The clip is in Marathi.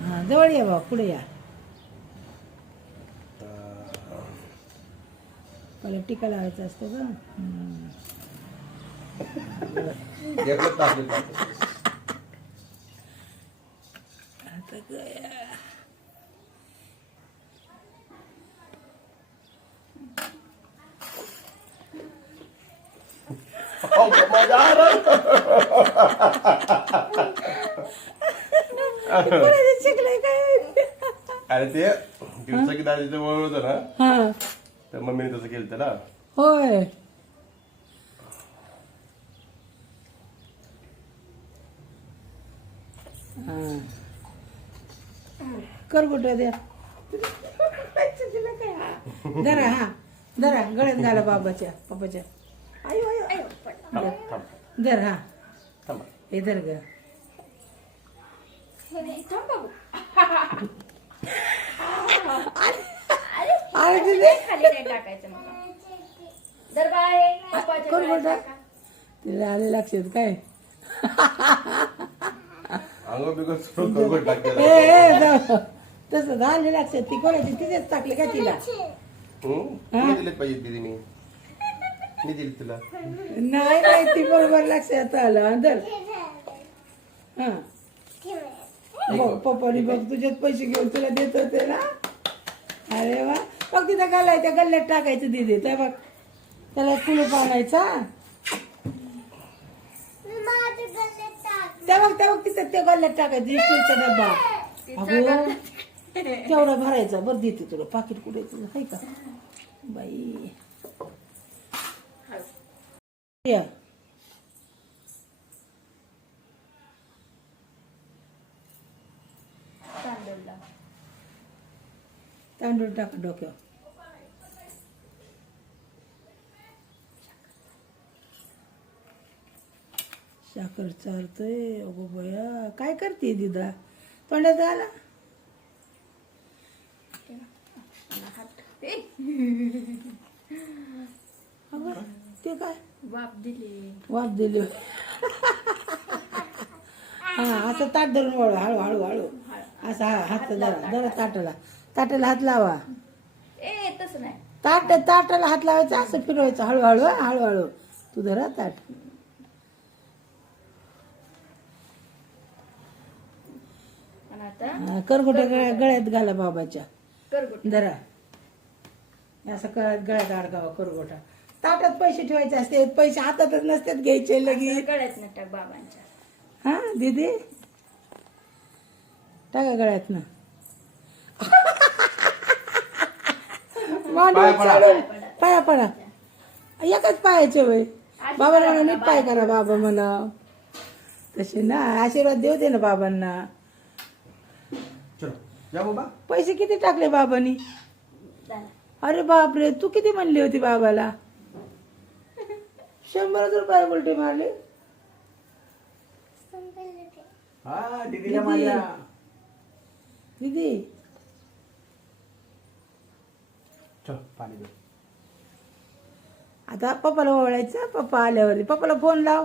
हा जवळ या बा पुढे या मला टीका लावायचं असतं का आता गया शिकलंय काय अरे ते दिवसाची दाजीचं वळ होतं ना हा तर मम्मीने तसं केलं त्याला होय हा कर कुठं द्या धरा हा धरा गळ्यात घाला बाबाच्या पप्पाच्या आयो आयो आयो थांब थांब धर हा थांबा हे धर ग अरे तिथे कर कुठं तिला आले लक्षात काय अंग बिगड सुरू करून टाकलं तसं झालं लक्षात ती कोणाची तिथेच टाकले का तिला तुला दिले पाहिजे दीदीने मी दिली तुला नाही नाही ती बरोबर लक्षात आलं अंदर हा बघ पप्पानी बघ तुझ्यात पैसे घेऊन तुला देत होते ना अरे वा बघ तिथं घालाय त्या गल्ल्यात टाकायचं दिदी त्या बघ त्याला कुलूप आणायचा त्या बघ तिथं त्या गल्ल्यात टाकायचं स्टीलचा डब्बा अगो तेवढा भरायचा बरं देते तुला पाकिट कुठे तुझं आहे का बाई या तांदूळ टाका डोक्यावर साखर चालतंय अगो बया काय करते दिदा तोंडात आला अगं, ते काय वाफ दिली हा असं ताट धरून वळू हळू हळू हळू असं हात धरा ताटाला हात लावा ताटाला हात लावायचा असं फिरवायचं हळूहळू हळूहळू तू धरा ताट करगुट्या गळ्यात घाला बाबाच्या धरा असं गळ्यात अडकावा करगोटा ताटात पैसे ठेवायचे असते पैसे हातातच नसतात घ्यायचे लगेच गळ्यात ना टाक बाबांच्या हा दीदी टाका गळ्यात ना पाया पडा एकाच पायाचे वय बाबाला म्हणा नीट पाय करा बाबा म्हणा तसे ना आशीर्वाद देऊ दे ना बाबांना चलो या बाबा पैसे किती टाकले बाबांनी अरे बापरे तू किती म्हणली होती बाबाला 100 रुपये उलटी मारली हा दीदीला माझ्या दीदी चल पाणी दे आता पप्पाला ओळायचं पप्पा आल्यावर पप्पाला फोन लाव